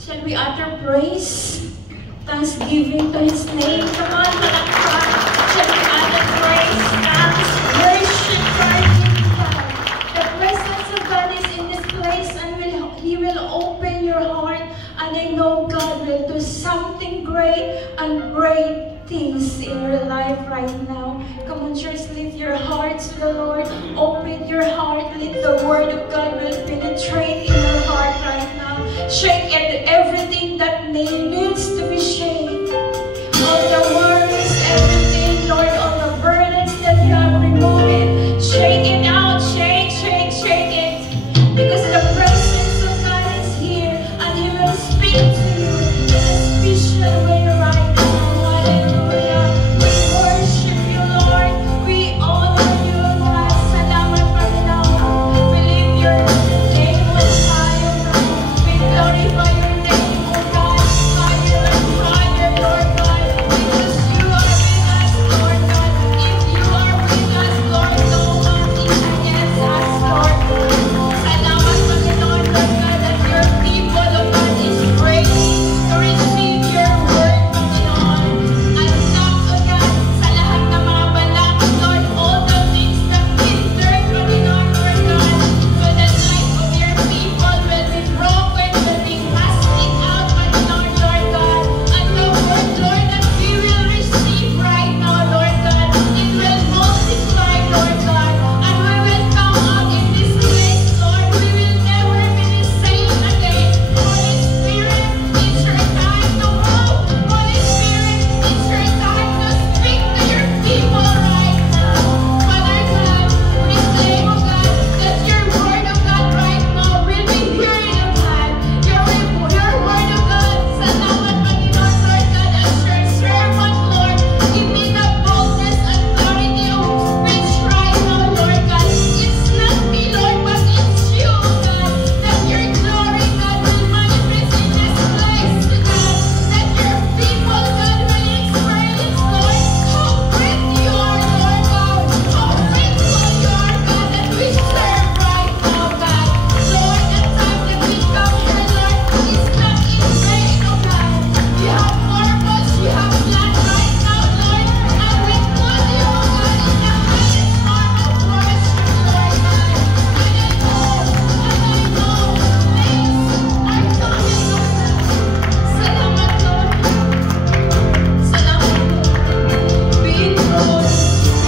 Shall we utter praise? Thanksgiving to His name. Come on, malakpak. Shall we utter praise? Thanks, worship, praise God. The presence of God is in this place, and He will open your heart. And I know God will do something great and great things in your life right now. Come on, church, lift your hearts to the Lord. Open your heart. Let the Word of God will penetrate in your heart right now. Shake everything that needs to be shaken. All the worries, everything, Lord, all the burdens that you have removed. Shake it out. Shake, shake, shake it. Because the presence of God is here, and He will speak to you in a special way right now. Hallelujah. We worship you, Lord. We honor you, God. Salamat, Panginoon. We lift your name on high, O God. We glorify your name, O God. Higher and higher, Lord God. Because you are with us, Lord God. If you are with us, Lord, no one is against us, Lord God. Salamat, Panginoon, Lord God, that your people, O God, is ready to receive your word, Panginoon. At now, O God, sa lahat ng mga balakid, Lord, all the things that hinder, Panginoon, Lord God, so the life of your people will be broken, will be casting out, Panginoon, Lord God. And the word, Lord, that we will receive right now, Lord God, it will multiply, Lord God, and we will come out in this place, Lord. We will never be the same again. Holy Spirit, it's your time to move. Holy Spirit, it's your time to speak to your people right now. Father God, we claim, O God, that your word, O God, right now will be hearing, O God. Your word, O God, salamat, Panginoon, Lord God, as your servant, Lord. Give me the boldness and clarity of speech right now, Lord God. It's not me, Lord, but it's you, O God, that your glory, God, will manifest in this place, O God, that your people, God, will experience, Lord, how great you are, Lord God, how faithful you are, God, that we serve right now, God. Lord, the time that we come here, Lord, is not in vain, O God. You have purpose, you have plan right now, Lord, and we put you, O God, in the highest form of worship, Lord God. And I know things are coming, Lord God. Salamat, Lord. Salamat, Lord. Be enthroned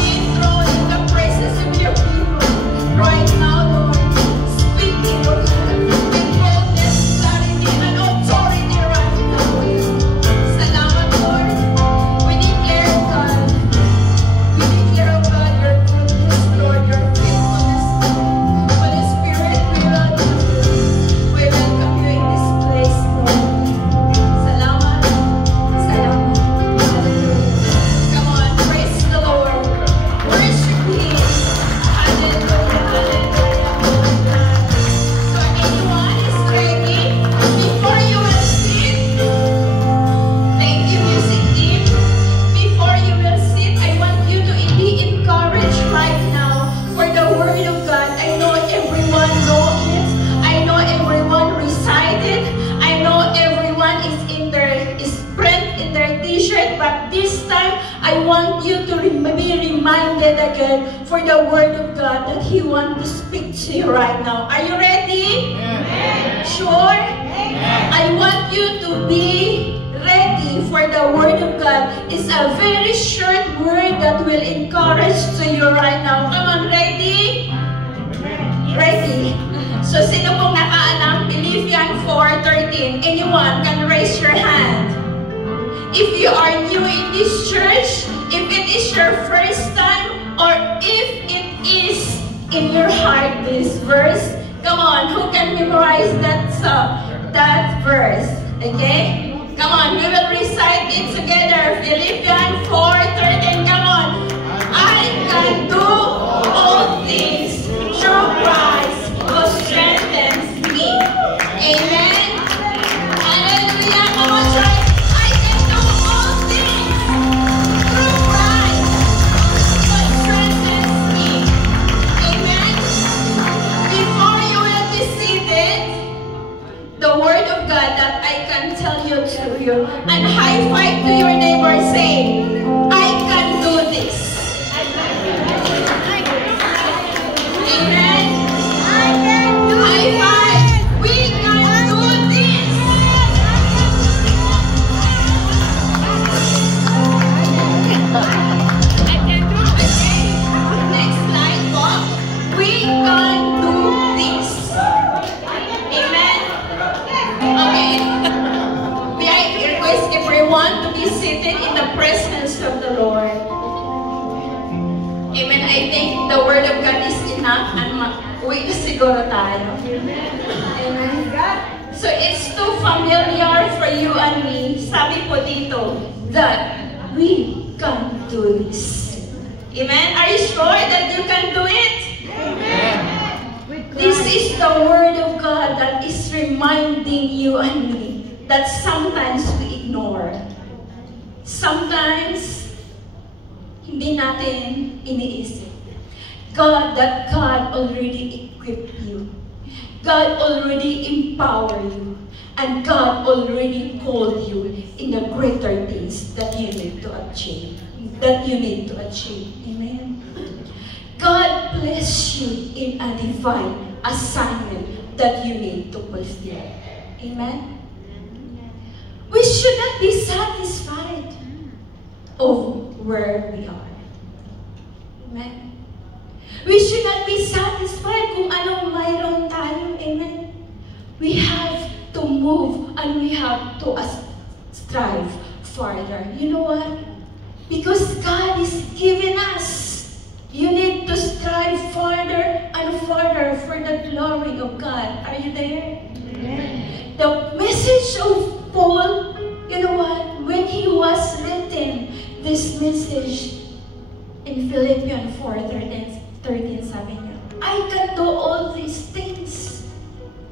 in the presence of your people right now, Lord. Speaking, O God, with boldness, clarity, and authority right now. Salamat, Lord. We declare, God, we declare, O God, your goodness, Lord, your faithfulness. Holy Spirit, we welcome you. We welcome you in this place, Lord. Salamat. Salamat. Hallelujah. Come on, praise the Lord. Worship Him. Hallelujah. Hallelujah. So anyone is ready? Before you will sit, thank you, music team. Before you will sit, I want you to be encouraged right now for the Word of God. I know everyone knows it. I know everyone recited. I know everyone is print in their t-shirt, but this time I want you to be reminded again for the Word of God that He wants to speak to you right now. Are you ready? Sure? I want you to be ready for the Word of God. It's a very short word that will encourage to you right now. Come on, ready? Ready? So, sino pong nakaalam? Philippians 4:13. Anyone can raise your hand. If you are new in this church, if it is your first time, or if it is in your heart, this verse, come on, who can memorize that verse? Okay? Come on, we will recite it together. Philippians 4:13. Come on. I can do all things through Christ who strengthens me. Amen. Hallelujah. Come on, church. I can do all things through Christ who strengthens me. Amen. Before you will be seated, the Word of God that I you. And high five to your neighbor. Say, I can do this. Amen. High five. We can do this. Next slide po. We can do this. Amen. Okay. May I request everyone to be seated in the presence of the Lord. Amen. I think the Word of God is enough and uwi na siguro tayo. Amen. So it's too familiar for you and me. Sabi po dito that we can do this. Amen. Are you sure that you can do it? Amen. This is the Word of God that is reminding you and me that sometimes we ignore. Sometimes, hindi natin iniisip. That God already equipped you. God already empowered you. And God already called you in the greater things that you need to achieve. Amen. God bless you in a divine assignment that you need to fulfill. Amen. We should not be satisfied of where we are. Amen. We should not be satisfied kung anong mayroon tayo. Amen. We have to move and we have to strive further. You know what? Because God is giving us. You need to strive further and further for the glory of God. Are you there? Amen. The message of Paul, you know what? When he was written this message in Philippians 4:13, sabi niya, I can do all these things.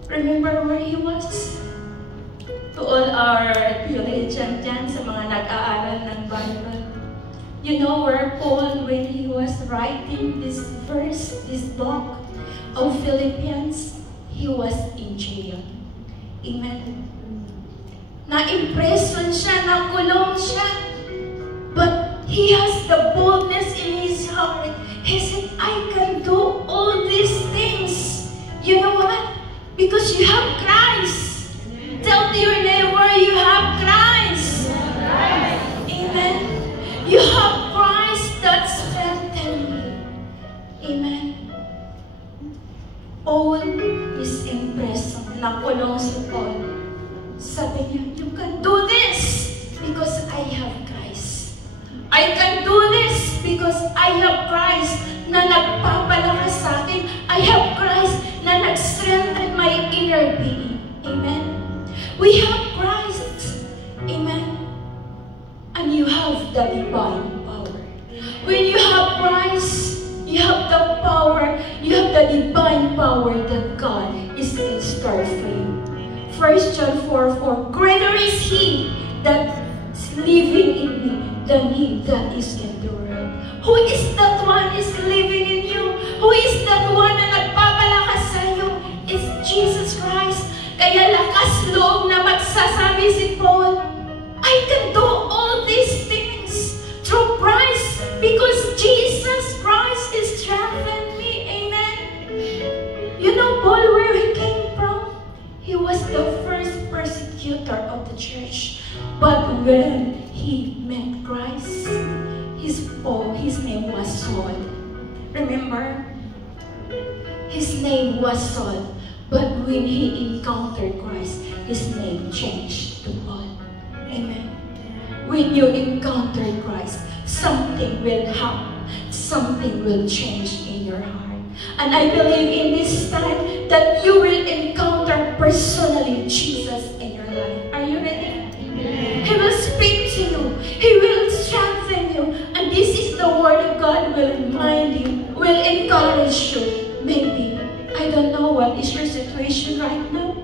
Remember where he was? To all our theologians dyan, sa mga nag-aaral ng Bible. You know where Paul, when he was writing this verse, this book of Philippians, he was in jail. Amen. Na-impression siya, nakulong siya. But he has the boldness in his heart. He said, I can do all these things. You know what? Because you have Christ. Tell to your neighbor, you have Christ. Amen. You have Christ that strengthens me. Amen. Paul is impressed. Nakulong si Paul. Sabi niya, you can do this because I have Christ. I can do this because I have Christ na nagpapalakas sa akin. I have Christ na nag-strengthen my inner being. Amen. We have Christ. Amen. And you have the divine power. When you have Christ, you have the power, you have the divine power that God is in store for you. 1 John 4:4, greater is He that is living in me than he that is in the world. Who is that one is living in you? Who is that one na nagpapalakas sa iyo? It's Jesus Christ. Kaya lakas loob na magsasabi si Paul, I can do all these things through Christ because Jesus Christ is strengthening me. Amen. You know Paul, where he came from? He was the first persecutor of the church. But when he met Christ, his name was Saul. Remember? His name was Saul. But when he encountered Christ, his name changed to Paul. Amen. When you encounter Christ, something will happen. Something will change in your heart. And I believe in this time that you will encounter personally Jesus in your life. Are you ready? Amen. He will speak to you. He will strengthen you. And this is the word of God will remind you, will encourage you. Maybe, I don't know what is your situation right now.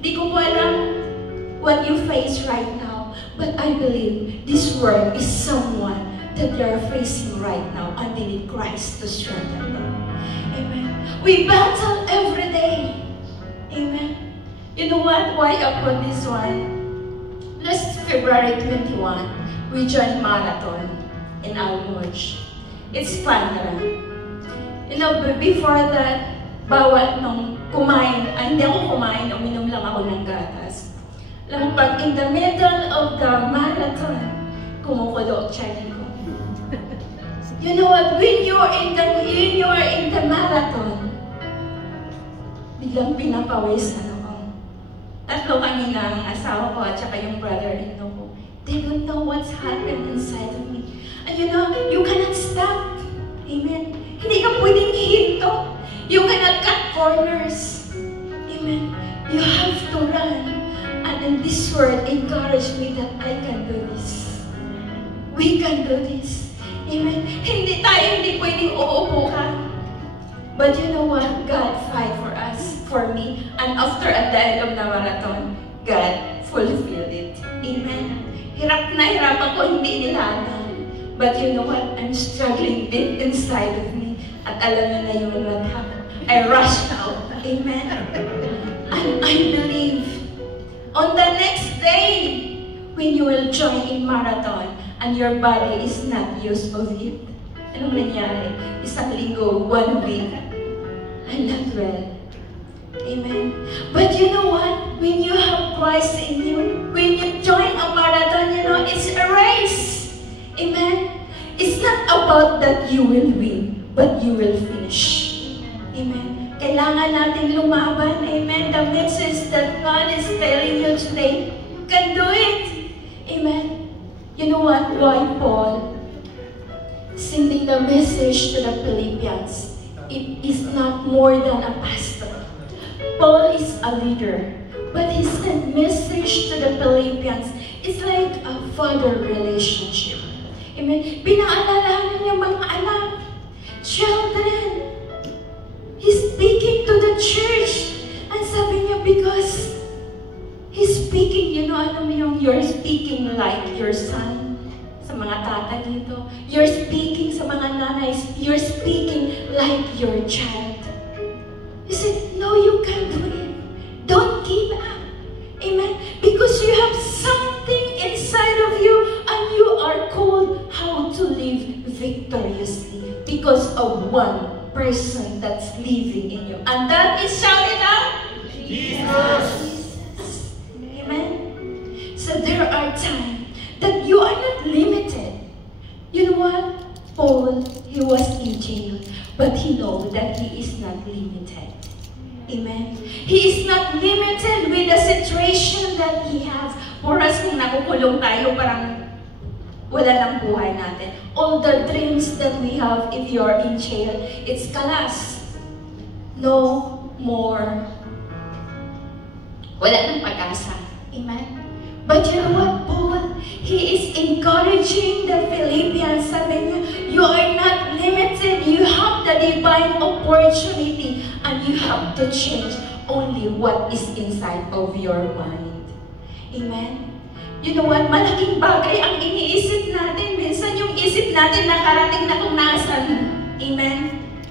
Di ko alam what you face right now. But I believe this word is someone that they are facing right now and they need Christ to strengthen them. Amen. We battle every day. Amen. You know what? Why I put this one? Last February 21, we joined marathon in Almoj. It's fun, right? You know, before that, bawal nung kumain. Hindi ako kumain, uminom lang ako ng gatas. Alam mo, pag in the middle of the marathon, kumukulo, checking ko. You know what? When you're in the marathon, biglang pinapawisan ako. Tatlo kanina ang asawa ko at saka yung brother-in-law ko. They don't know what's happened inside of me. And you know, you cannot stop. Amen. Hindi ka pwedeng hihinto. You cannot cut corners. Amen. You have to run. And then this word encouraged me that I can do this. We can do this. Amen. Hindi pwedeng uupo ka. But you know what? God fight for us, for me. And after at the end of the marathon, God fulfilled it. Amen. Hirap na hirap ako, hindi nila alam. But you know what? I'm struggling deep inside of me. At alam niyo na yun what happened. I rushed out. Amen. And I believe on the next day, when you will join in marathon and your body is not used of it. Anong nangyari? Isang linggo, 1 week. I'm not well. Amen. But you know what? When you have Christ in you, when you join a marathon, you know, it's a race. Amen. It's not about that you will win, but you will finish. Amen. Kailangan natin lumaban. Amen. The message that God is telling you today, you can do it. Amen. You know what? Why Paul sending the message to the Philippians? It is not more than a pastor. Paul is a leader, but he sent message to the Philippians. It's like a father relationship. Amen. Pinaalalahanan niya mga anak, children. He's speaking to the church. And sabi niya, because he's speaking, you know, alam mo yung you're speaking like your son. Sa mga tata dito. You're speaking sa mga nanays. You're speaking like your child. He said, no, you can do it. Don't give up. Amen. Because you have something inside of you and you are called how to live victoriously because of one person that's living in you. And that is shouted out, Jesus. Amen. So there are times that you are not limited. You know what? Paul, he was in jail, but he knows that he is not limited. Amen. He is not limited with the situation that he has. For us, kung nakukulong tayo, parang wala ng buhay natin. All the dreams that we have, if you are in jail, it's kalas. No more. Wala ng pag-asa. Amen. But you know what, Paul? He is encouraging the Philippians. Sabi niya, you are not limited. You have the divine opportunity and you have to change only what is inside of your mind. Amen? You know what? Malaking bagay ang iniisip natin. Minsan yung isip natin nakarating na kung nasan. Amen?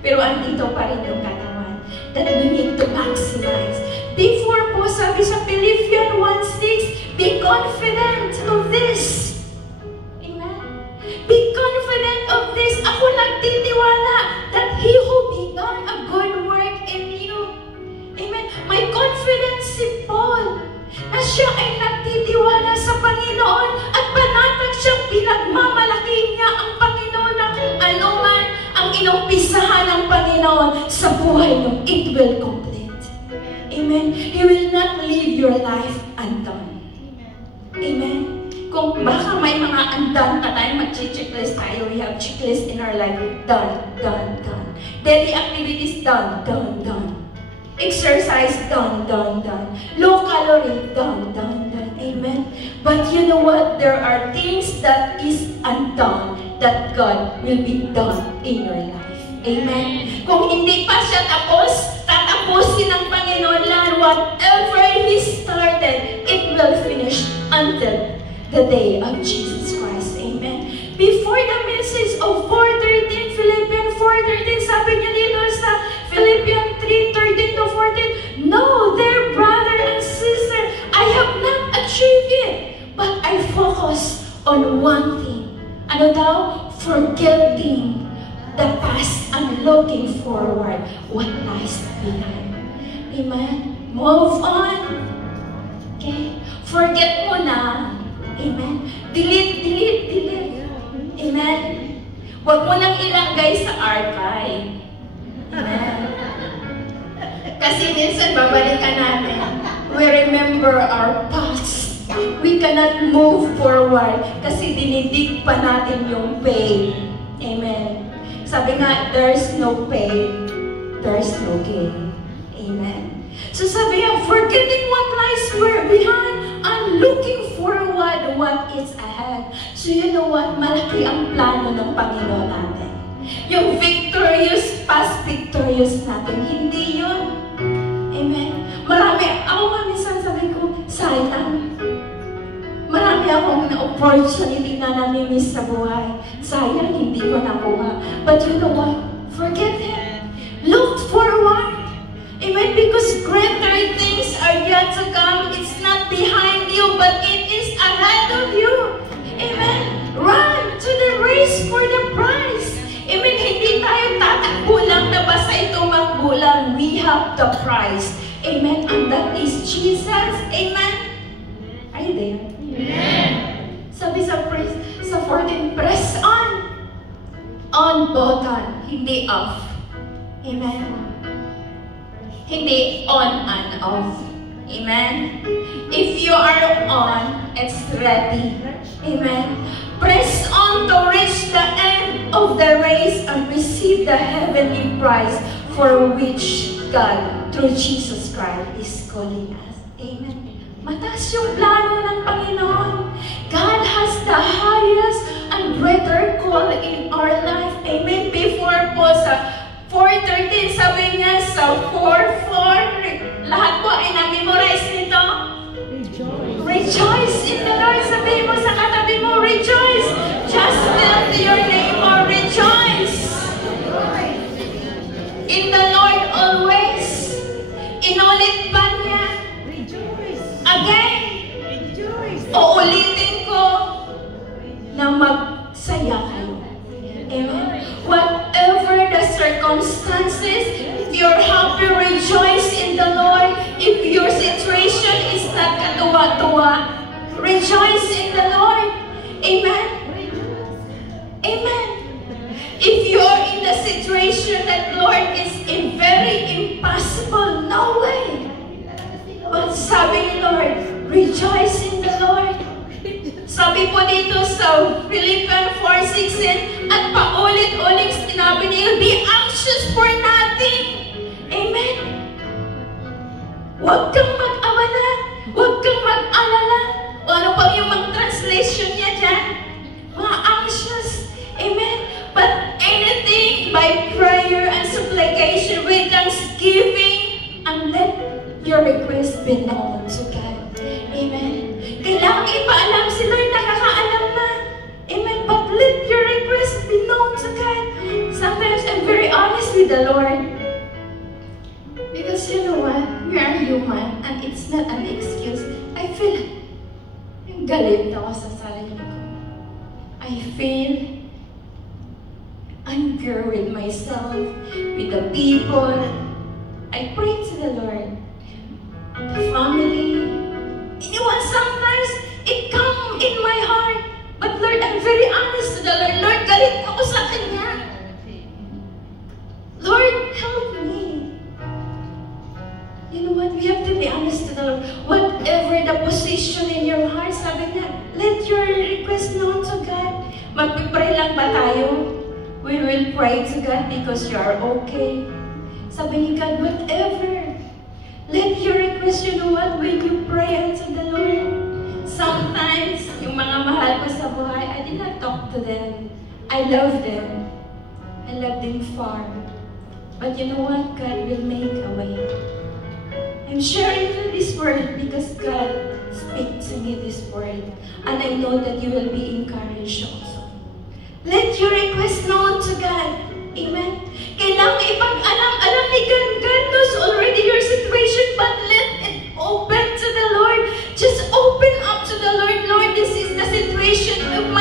Pero andito pa rin yung katawan. That we need to maximize. Before po, sabi sa Philippians 1:6, be confident of this. Amen? Be confident of this. Ako nagtitiwala that He who began a good work in you. Amen? May confidence si Paul na siya ay nagtitiwala sa Panginoon at panatag siyang pinagmamalaki niya ang Panginoon na kung ano man ang inumpisahan ng Panginoon sa buhay mo, it will complete. Amen. He will not leave your life undone. Amen. Kung baka may mga undone pa tayo, mag-checklist tayo. We have checklist in our life. Done, done, done. Daily activities, done, done, done. Exercise, done, done, done. Low calorie, done, done, done. Amen. But you know what? There are things that is undone that God will be done in your life. Amen. Kung hindi pa siya tapos, tatapusin ng Panginoon lang. Whatever He started, it will finish until the day of Jesus Christ. Amen. Before the message of 4:13, Philippians 4:13, sabi niya dito sa Philippians 3:13 to 14, no, dear brother and sister, I have not achieved it, but on one thing. Ano daw? Forgetting the past and looking forward what lies behind. Amen? Move on. Okay? Forget mo na. Amen? Delete. Amen? Huwag mo nang ilagay sa archive. Amen? Kasi minsan babalikan natin. We remember our past. We cannot move forward kasi dinidig pa natin yung pain. Amen? Sabi nga, there's no pain, there's no gain. Amen? So sabi nga, forgetting what lies behind and looking forward what is ahead. So you know what? Malaki ang plano ng Panginoon natin. Yung victorious, past victorious natin, hindi yun. Amen? Marami, ako nga minsan sabi ko, sayang. Marami akong na-opportunity na namimiss sa buhay. Sayang, hindi ko nakuha. But you know what? Forget it. Look forward. Amen? Because greater things are yet to come. It's not behind you, but it is ahead of you. Amen? Run to the race for the prize. Amen? Hindi tayo tatakbo lang na basta tumakbo lang. We have the prize. Amen? And that is Jesus. Amen? Are you there? Amen. Sabi sa 14, press on. On button, hindi off. Amen. Hindi on and off. Amen. If you are on, it's ready. Amen. Press on to reach the end of the race and receive the heavenly prize for which God, through Jesus Christ, is calling us. Amen. Mataas yung plano ng Panginoon. God has the highest and greater call in our life. Amen. Before po sa 4:13, sabi niya sa 4:4, lahat po ay na-memorize nito. Rejoice. Rejoice in the Lord. Sabihin mo sa katabi mo, rejoice. Just tell your neighbor, rejoice. In the Lord always. Inulit pa niya. Again, uulitin ko na magsaya kayo. Amen. Whatever the circumstances, if you're happy, rejoice in the Lord. If your situation is not katuwa-tuwa, rejoice in the Lord. Amen. Amen. If you're in the situation that Lord is very impossible, no way. But sabi ni Lord, rejoice in the Lord. Sabi po dito sa Philippians 4:16, at paulit-ulit sinabi niya, be anxious for nothing. Amen? Huwag kang mag-abala. Huwag kang mag-alala. O ano pang yung mag-translation niya dyan? Mga anxious. Amen? But anything by prayer and supplication with thanksgiving, and let your request be known to God. Amen. Kailangan ipaalam si Lord, nakakaalam na. Amen. But let your request be known to God. Sometimes I'm very honest with the Lord. Because you know what? We are human and it's not an excuse. I feel galit ako sa sarili ko. I feel anger with myself, with the people. I pray to the Lord. The family. Sometimes it comes in my heart. But Lord, I'm very honest to the Lord. Lord, galit ako sa Kanya. Lord, help me. You know what? We have to be honest to the Lord. Whatever the position in your heart, sabi niya, let your request known to God. Magpipray lang ba tayo? We will pray to God because you are okay. Sabi ni God, whatever. Let your request, you know what, when you pray unto the Lord, sometimes, yung mga mahal ko sa buhay, I did not talk to them. I love them. I love them far. But you know what? God will make a way. I'm sharing you this word because God speaks to me this word. And I know that you will be encouraged also. Let your request known to God. Amen? Kailangan ipag-alam. Alam ni God, God knows already your situation, but let it open to the Lord. Just open up to the Lord. Lord, this is the situation of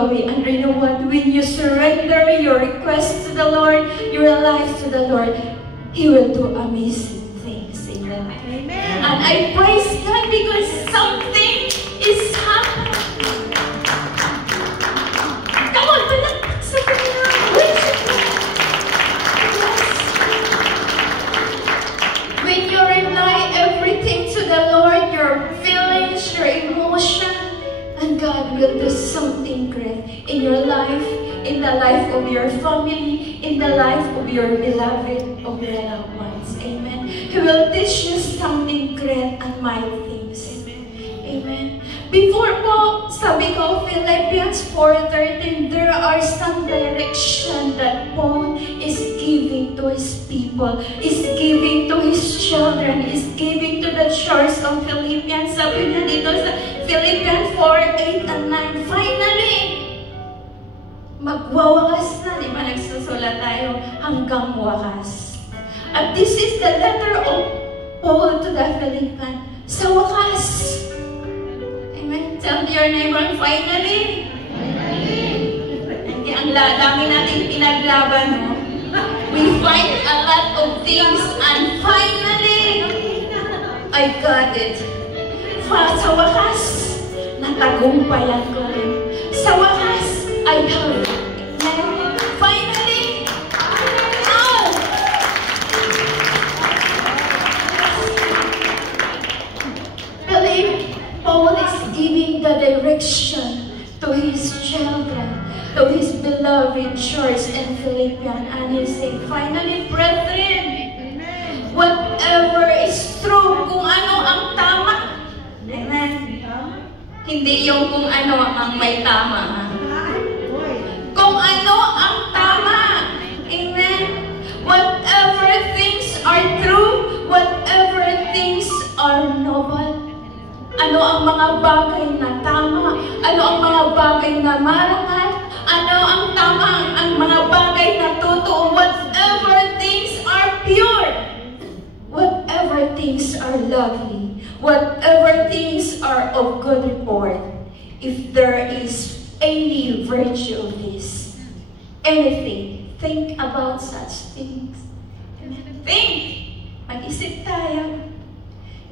Yahweh. And you know what? When you surrender your request to the Lord, your life to the Lord, He will do amazing things in your life. Amen. And I praise God because something is happening. Come on, palakpak sa Kanya. Worship Him. Yes. When you rely everything to the Lord, your feelings, your emotion, and God will do something great in your life, in the life of your family, in the life of your beloved, of your loved ones. Amen. He will teach you something great and mighty things. Amen. Before po, sabi ko, Philippians 4:13, there are some direction that Paul is giving to his people, is giving to his children, is giving to the church of Philippians. Sabi niya dito sa Philippians 4:8 and 9, finally, magwawakas na, di ba nagsusulat tayo, hanggang wakas. At this is the letter of Paul to the Philippians, sa wakas. Amen. Tell your neighbor, finally. Hindi, ang dami nating pinaglaban, no? We fight a lot of things and finally, I got it. Sa wakas, natagumpayan ko rin. Sa wakas, I have it. Finally, now! Believe, Paul is giving the direction to his children, to his beloved church in Philippians, and he said, finally, brethren, whatever is true, kung ano ang tama, amen. Hindi yung kung ano ang may tama, ha? Kung ano ang tama, amen. Whatever things are true, whatever things are noble, ano ang mga bagay na tama, ano ang mga bagay na marangal, ano ang tama, ang mga bagay na totoo, whatever things are pure, whatever things are lovely, whatever things are of good report, if there is any virtue of this, anything, think about such things. Think! Mag-isip tayo.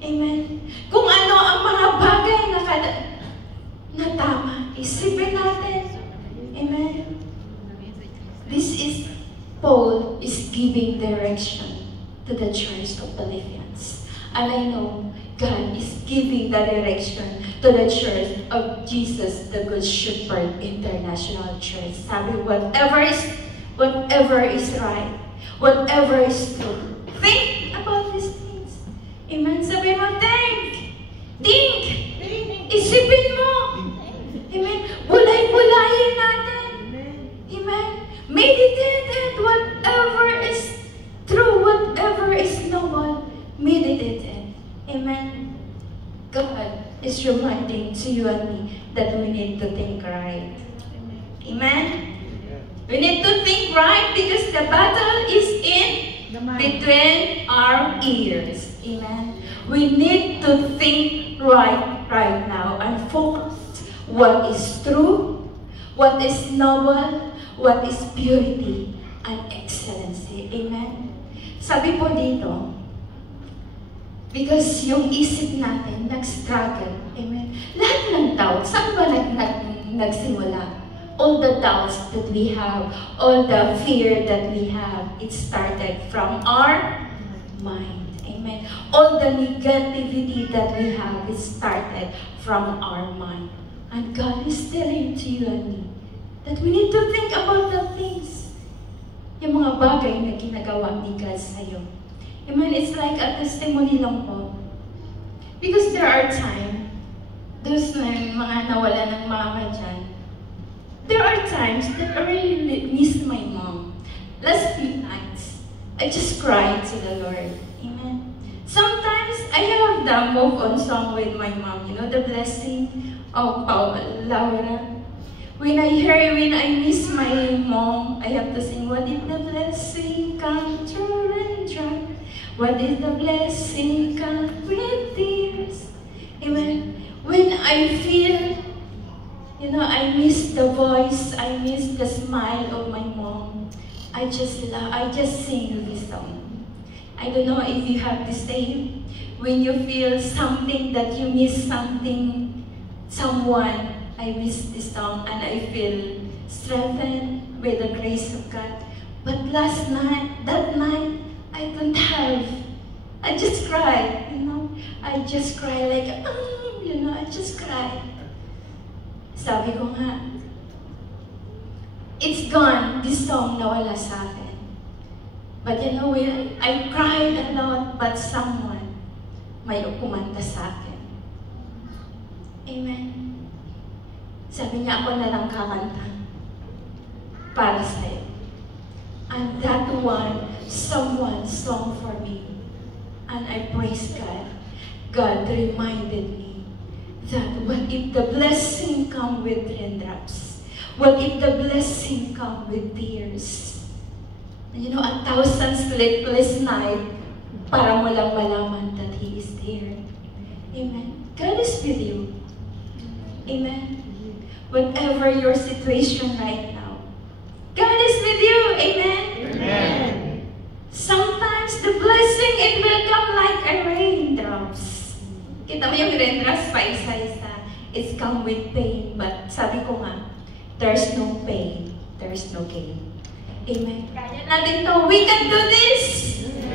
Amen. Kung ano ang mga bagay na tama, isipin natin. Amen. This is Paul is giving direction to the church of Philippians. And I know God is giving the direction to the church of Jesus, the Good Shepherd International Church. Sabi, whatever is right, whatever is true, think about these things. Amen. Sabi mo, think, isipin mo. Amen. Bulay-bulayin natin. Amen. Meditate it, whatever is true, whatever is noble, meditate it. Amen. God is reminding to you and me that we need to think right. Amen. We need to think right because the battle is in between our ears. Amen. We need to think right now and focus what is true, what is noble, what is purity and excellency. Amen. Sabi po dito, because yung isip natin nag-struggle. Amen. Lahat ng doubts, saan ba nagsimula? All the doubts that we have, all the fear that we have, it started from our mind. Amen. All the negativity that we have, it started from our mind. And God is telling to you and me that we need to think about the things. Yung mga bagay na ginagawa ni God sa'yo. Amen. It's like a testimony lang po. Because there are times, those na mga nawala ng mama dyan, there are times that I really miss my mom. Last few nights, I just cried to the Lord. Amen. Sometimes, I have the move on song with my mom. You know, the blessing of Laura. When I miss my mom, I have to sing, what if the blessing come true and dry? What if the blessing come with tears? Amen. When I feel, you know, I miss the voice. I miss the smile of my mom. I just sing this song. I don't know if you have the same. When you feel something that you miss something, someone, I miss this song and I feel strengthened by the grace of God. But last night, that night, I don't have. I just cried, you know. I just cried like, you know, I just cried. Sabi ko nga, it's gone, this song nawala sa akin. But you know, I cried a lot, but someone may kumanta sa akin. Amen. Sabi niya, ako na lang kakanta para sa'yo. And that one, someone sung for me. And I praise God. God reminded me that what if the blessing come with raindrops? What if the blessing come with tears? And you know, 1,000 sleepless nights para mo lang malaman that He is there. Amen. God is with you. Amen. Whatever your situation right now, God is with you. Amen. Amen. Sometimes the blessing, it will come like a raindrops. Kita mo yung raindrops pa isa-isa. It's come with pain. But sabi ko nga, there's no pain. There's no gain. Amen. Kaya natin to. We can do this.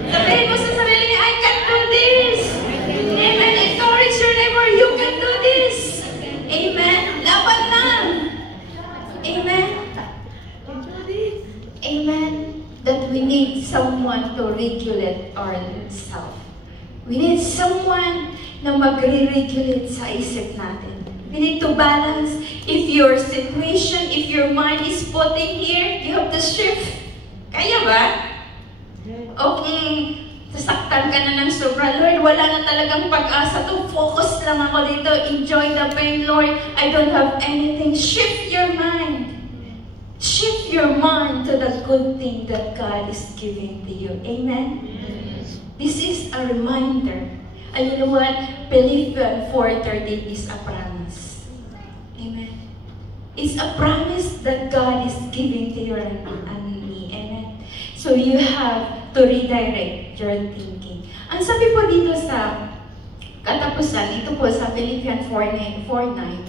Sabihin mo sa sarili niya, I can do this. Amen. Encourage your neighbor, you can do this. Amen. Laban lang. Amen. Amen. That we need someone to regulate ourselves. We need someone na magre-regulate sa isip natin. We need to balance. If your situation, if your mind is putting here, you have to shift. Kaya ba? Okay, sasaktan ka na ng sobra. Lord, wala na talagang pag-asa to. Focus lang ako dito. Enjoy the pain, Lord. I don't have anything. Shift your mind. Shift your mind to the good thing that God is giving to you. Amen? Yes. This is a reminder. And you know what? Philippians 4:13 is a promise. Amen. It's a promise that God is giving to you and me. Amen. So you have to redirect your thinking. Ang sabi po dito sa katapusan, ito po sa Philippians 4:9,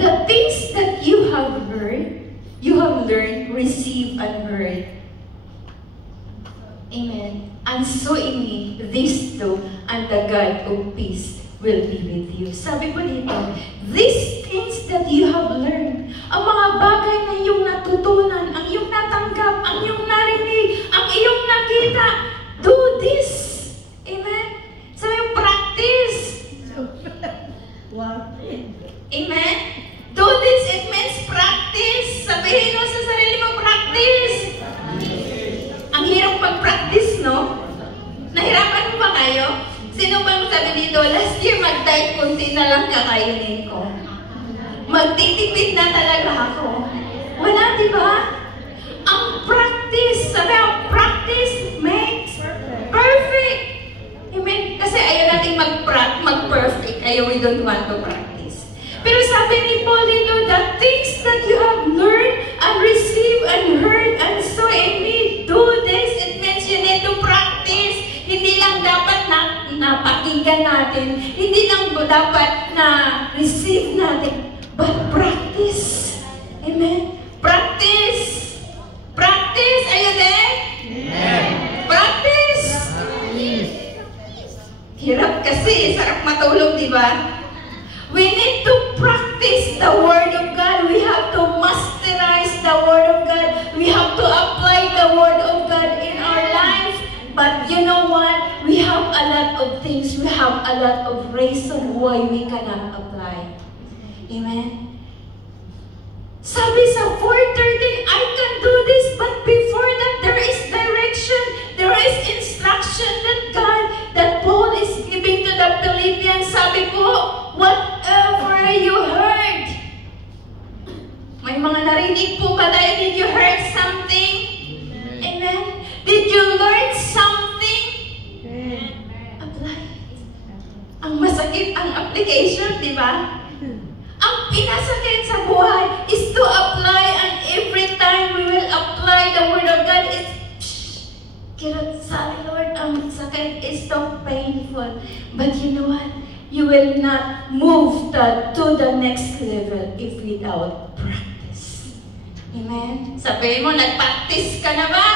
the things that you have heard, you have learned, received, and heard. Amen. And so in me, these two, and the God of peace will be with you. Sabi ko dito, these things that you have learned, ang mga bagay na iyong natutunan, ang iyong natanggap, ang iyong narinig, ang iyong nakita, do this. Amen. So yung practice. Amen. Do this, it means practice. Sabihin mo sa sarili mo, practice. Ang hirap mag-practice, no? Nahirapan mo ba kayo? Sino ba sabi dito, last year mag-diet, kunti na lang kakainin ko. Magtitipid na talaga ako. Wala, di ba? Ang practice, sabi ang practice makes perfect. Amen? Kasi ayaw natin mag-perfect. Ayaw, we don't want to practice. Pero sabi ni Paul dito, the things that you have learned and received and heard and saw in me, do this. It means you need to practice. Hindi lang dapat na pakinggan natin. Hindi lang dapat na receive natin. But practice. Amen? Practice. Practice. Are you there? Amen. Practice. Hirap kasi. Sarap matulog, di ba? We need to practice the Word of God. We have to masterize the Word of God. We have to apply the Word of God in our life. But you know what? We have a lot of things. We have a lot of reasons why we cannot apply. Amen? Sabi sa 4:13, I can do this, but before that, there is direction. There is instruction that Paul is giving to the Philippians. Sabi po, whatever you heard. May mga narinig po ba tayo? Did you heard something? Amen? Did you learn something? Apply. Ang masakit ang application, di ba? Ang pinasakit sa buhay is to apply, and every time we will apply the Word of God, it's kirot sa Lord, ang sakit is so painful. But you know what? You will not move to the next level if without practice. Amen? Sabihin mo, nag-practice ka na ba?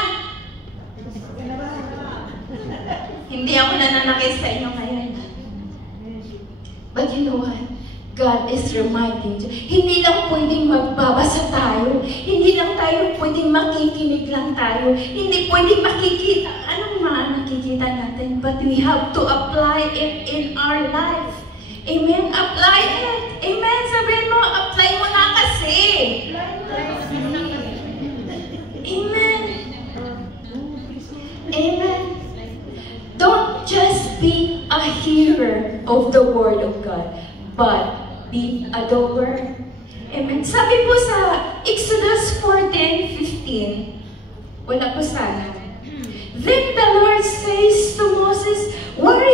Hindi ako nananakit sa inyo ngayon. But you know what? God is reminding you. Hindi lang pwedeng magbabasa tayo. Hindi lang tayo pwedeng makikinig lang tayo. Hindi pwedeng makikita. Anong nakikita natin? But we have to apply it in our life. Amen? Apply it. Amen? Sabihin mo, apply mo na kasi. Amen. Amen. Don't just be a hearer of the Word of God, but be a doer. Amen. Sabi po sa Exodus 14:15, wala po sana. Then the Lord says to Moses, why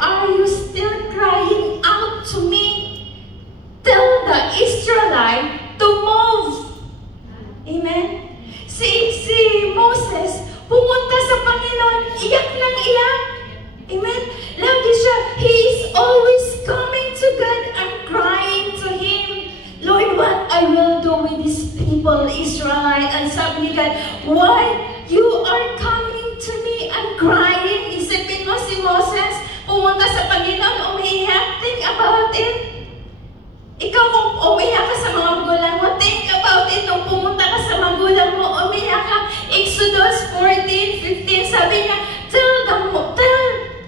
are you still crying out to me? Tell the Israelite to move. Amen. Si Moses, pumunta sa Panginoon, iyak ng iyak. Amen. Lagi siya, he is always coming to God and crying to Him. Lord, what I will do with these people, Israelite? And sabi ni God, why you are coming to me and crying? Isipin mo si Moses, pumunta sa Panginoon, umiiyak. Think about it. Ikaw kung umiyak ka sa mga magulang mo, think about it. Nung pumunta ka sa magulang mo, umiyak ka. Exodus 14:15, sabi niya,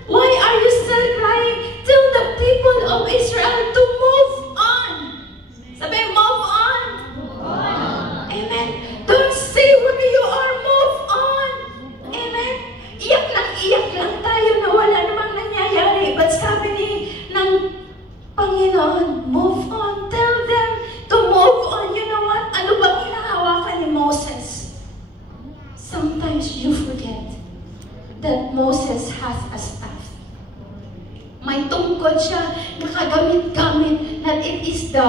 why are you still crying? Tell the people of Israel to move on. Sabi, move on. Amen. Don't stay where you are, move on. Amen. Iyak lang tayo na wala namang nangyayari. But sabi ng Panginoon, move on. Tell them to move on. You know what? Ano bang hinahawakan ni Moses? Sometimes you forget that Moses has a staff. May tungkod siya, nakagamit-gamit, that it is the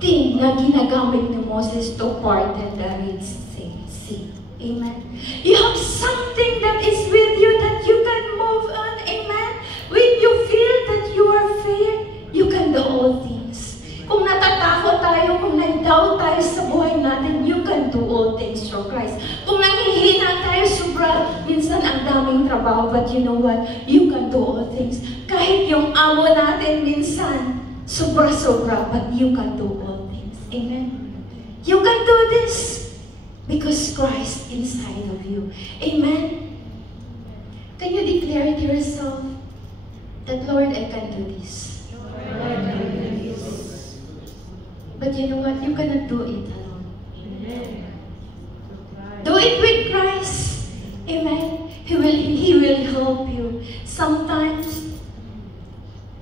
thing na ginagamit ni Moses to pardon the Red Sea. Amen. You have something that is with you that you can move on. Amen. When you feel that you are fear, you can do all things. Kung natatakot tayo, kung nag-doubt tayo sa buhay natin, you can do all things through Christ. Kung nanghihina tayo, sobra, minsan ang daming trabaho, but you know what? You can do all things. Kahit yung amo natin minsan, sobra-sobra, but you can do all things. Amen? You can do this because Christ inside of you. Amen? Can you declare to yourself that, Lord, I can do this? But you know what? You cannot do it alone. Do it with Christ. Amen? He will help you. Sometimes,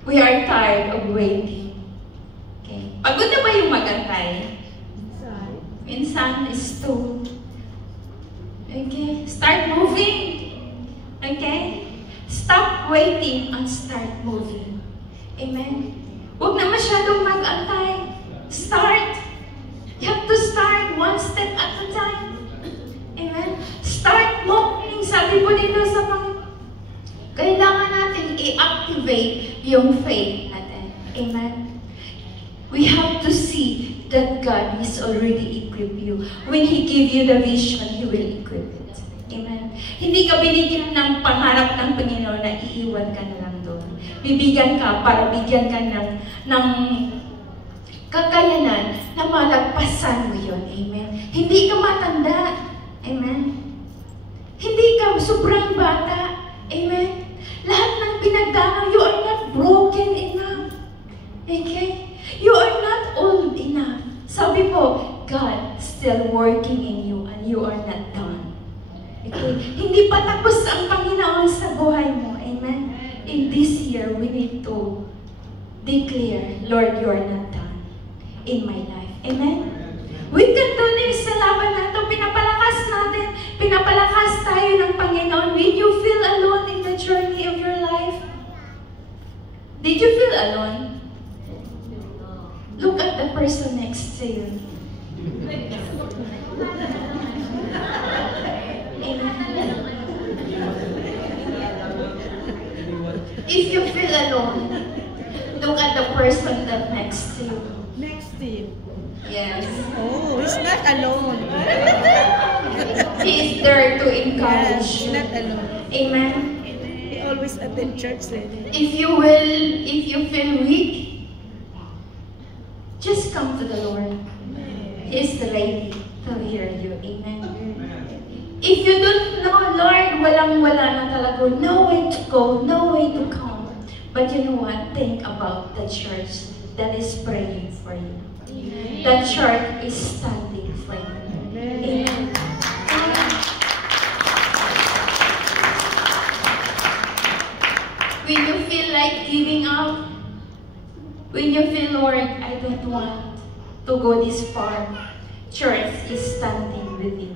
we are tired of waiting. Okay? Pagod na ba yung magantay? Minsan is to. Okay? Start moving. Okay? Stop waiting and start moving. Amen? Huwag na masyadong mag-antay. Start. You have to start one step at a time. Amen? Start moving. Sabi po dito sa Panginoon, kailangan natin i-activate yung faith natin. Amen? We have to see that God is already equipped you. When He give you the vision, He will equip it. Amen? Hindi ka binigyan ng pangarap ng Panginoon na iiwan ka na lang doon. Bibigyan ka para bigyan ka ng kakayanan na malagpasan mo yun. Amen? Hindi ka matanda. Amen? Hindi ka sobrang bata. Amen? Lahat ng pinagdanaw, you are not broken enough. Okay? You are not old enough. Sabi po, God still working in you and you are not done. Okay? Hindi pa tapos ang Panginoon sa buhay mo. Amen? In this year, we need to declare, Lord, you are not done in my life. Amen? We can do this sa laban na ito. Pinapalakas natin. Pinapalakas tayo ng Panginoon. When you feel alone in the journey of your life, did you feel alone? Look at the person next to you. Amen. If you feel alone, look at the person that next to you. Next to you. Yes. Oh, he's not alone. He is there to Yes, encourage he's you. not alone. Amen. He always attend church then. If you feel weak, just come to the Lord. He is ready to hear you. Amen. If you don't know, Lord, walang-wala na talaga, no way to go, no way to come. But you know what? Think about the church that is praying for you. The church is standing for you. Amen. When you feel like giving up, when you feel, Lord, I don't want to go this far, church is standing with you.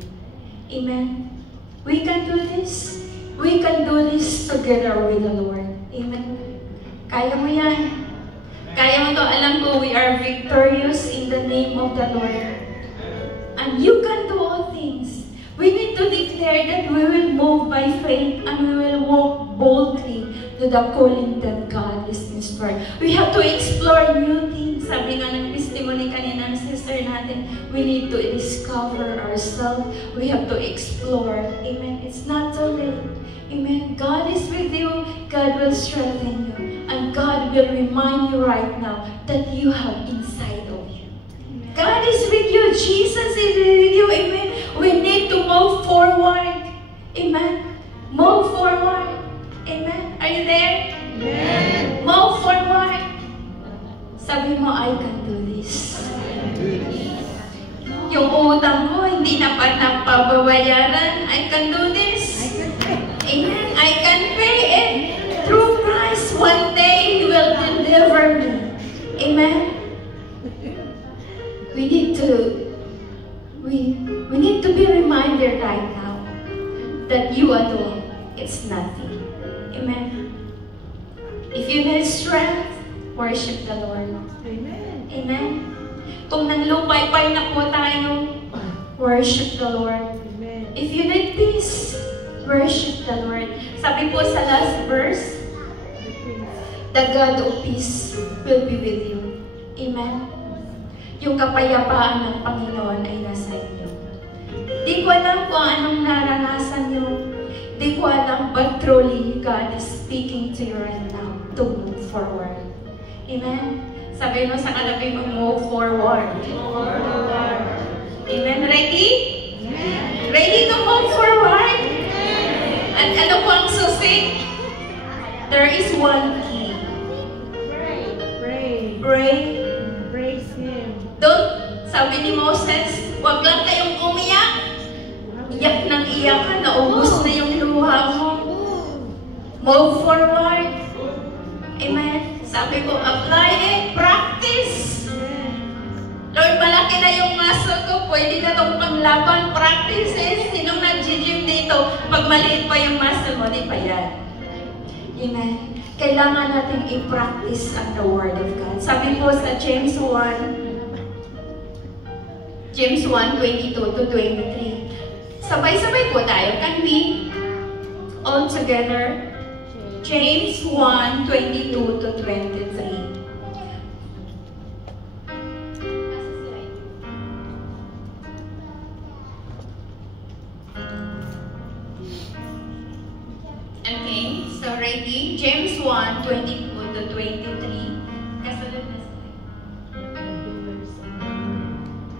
Amen. We can do this. We can do this together with the Lord. Amen. Kaya mo yan. Kaya mo to. Alam ko, we are victorious in the name of the Lord. And you can do all things. We need to declare that we will move by faith and we will walk boldly to the calling that God is inspired. We have to explore new things. Sabi nga ng testimony kanina ng sister natin, we need to discover ourselves. We have to explore. Amen. It's not too late. Amen. God is with you. God will strengthen you. And God will remind you right now that you have inside of you. God is with you. Jesus is with you. Amen. We need to move forward. Amen. Move forward. Amen. Are you there? Amen. Move forward. Sabi mo, I can do this. Yung utang mo, hindi na pa napababayaran. I can do this. Amen. I can pay it. Through Christ, one day He will deliver me. Amen. We need to be reminded right now that you alone, it's nothing. Amen. If you need strength, worship the Lord. Amen. Amen. Kung nanlupay-pay na po tayo, worship the Lord. Amen. If you need peace, worship the Lord. Sabi po sa last verse, the God of peace will be with you. Amen. Yung kapayapaan ng Panginoon ay nasa inyo. Di ko alam kung anong naranasan nyo. Di ko alam, but truly, God is speaking to you right now to move forward. Amen? Sabi mo sa katabi mo, move forward. Amen? Ready? Amen. Ready to move forward? Amen. At ano po ang susi? There is one key. Pray. Pray. Praise Him. Don't, sabi ni Moses, huwag lang kayong umiyak. Iyak ng iyak ka, naubos na yung luha mo. Move forward. Amen. Sabi ko, apply it, practice. Lord, malaki na yung muscle ko, pwede na itong panglaban, practice it. Sinong nag-gym dito, pag maliit pa yung muscle mo, di pa yan. Amen. Kailangan natin i-practice ang the Word of God. Sabi po sa James 1:22 to 23. Sabay-sabay po tayo. Can we all together? James 1:22 to 23. Okay, so ready? James 1:22 to 23.